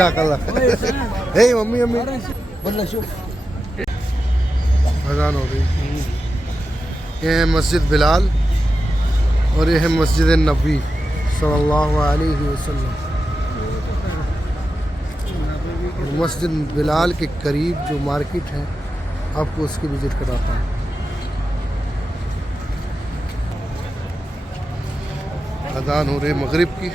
जज़ाकल्लाह। हे mummy mummy वल्ला Schoof अजान हो गई। ये है मस्जिद बिलाल और ये है मस्जिद नबी सल्लल्लाहु अलैहि वसल्लम। मस्जिद बिलाल के करीब जो मार्केट है आपको उसकी विजिट कराता हूँ। अजान हो रही मगरिब की।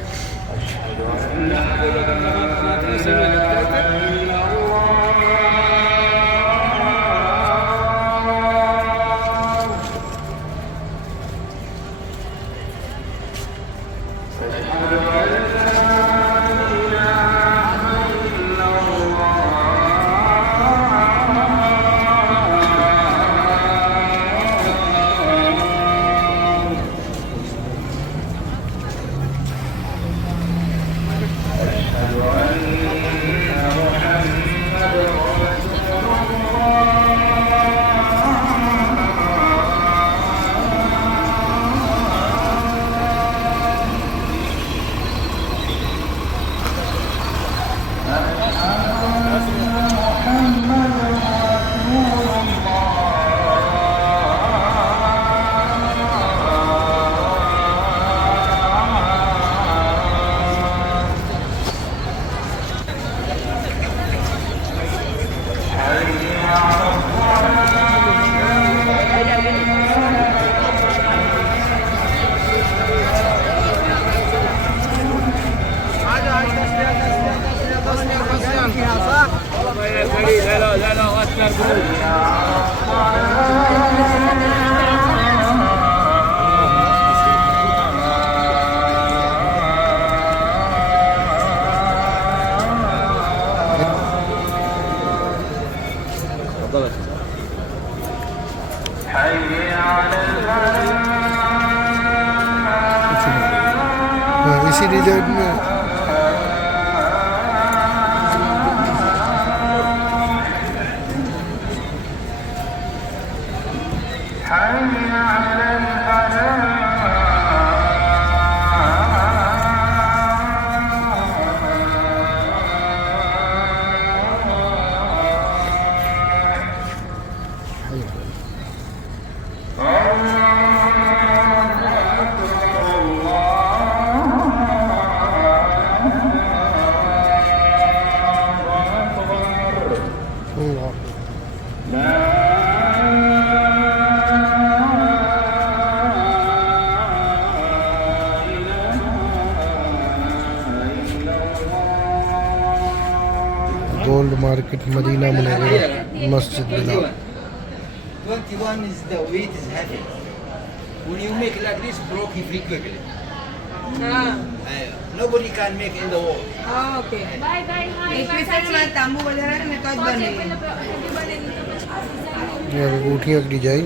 इसी रिजॉर्ट में गोल्ड मार्केट मदीना मुनव्वरा मस्जिद Bilal. 21 is the weight is heavy. When you make like this, broke it frequently. Nobody can make in the wall. Okay bye bye hi इसमें तांबू वगैरह में तो बने ये अंगूठियाँ की डिजाइन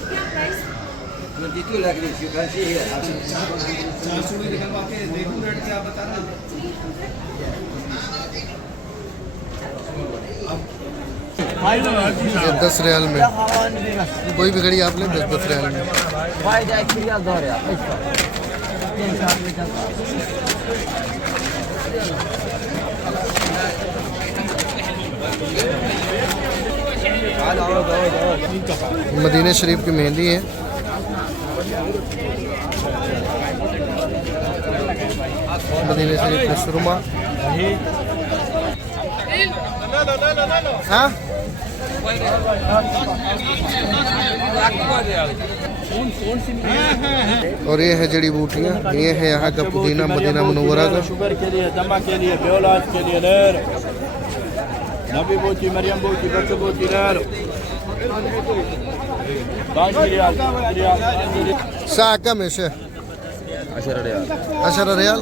कितना price 22 lakh you can see here. 400 में निकलवा के देखो रेट क्या बता रहा ये 10 रियाल में कोई भी घड़ी आप ले 10 रियाल में। भाई जाए क्रिया दौर यार मदीना शरीफ की मेहंदी है। मदीना शरीफ का सुरमा। हाँ और ये है जड़ी बूटियाँ। ये है यहाँ का पुदीना मदीना मुनव्वरा का। शुगर के लिए, दमा के लिए, बेौलाद के लिए लेर नबी बूटी, मरियम बूटी, बच्चों बूटी लेर 5 रियाल। साह कम है शेख 10 रियाल 10 रियाल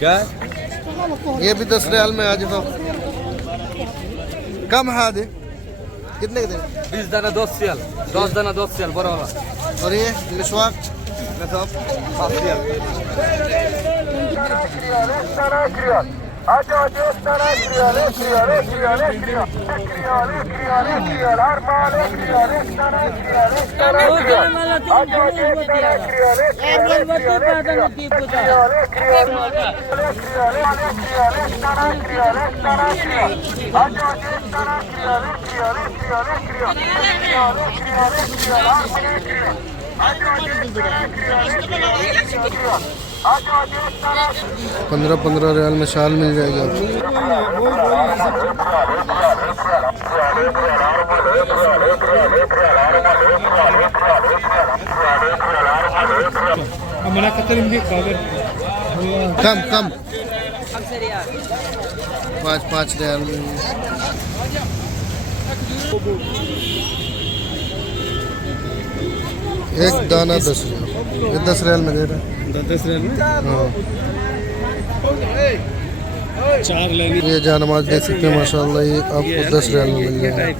क्या ये भी 10 रियाल में आज तो कम है आधे कितने के दे 20 दाना 10 रियाल 10 दाना 10 रियाल बड़ा वाला और ये मिसवाक मतलब 5 रियाल पंद्रह 15 रियाल में शाल मिल जाएगी आपको। कम कम 5 रियाल में एक दाना 10 रियाल ये 10 रियाल में दे रहा है 10 रियाल में हाँ 4 लेनी ये जानमाज देख सकते हैं माशाल्लाह ये आपको 10 रियाल में मिल जाएगा।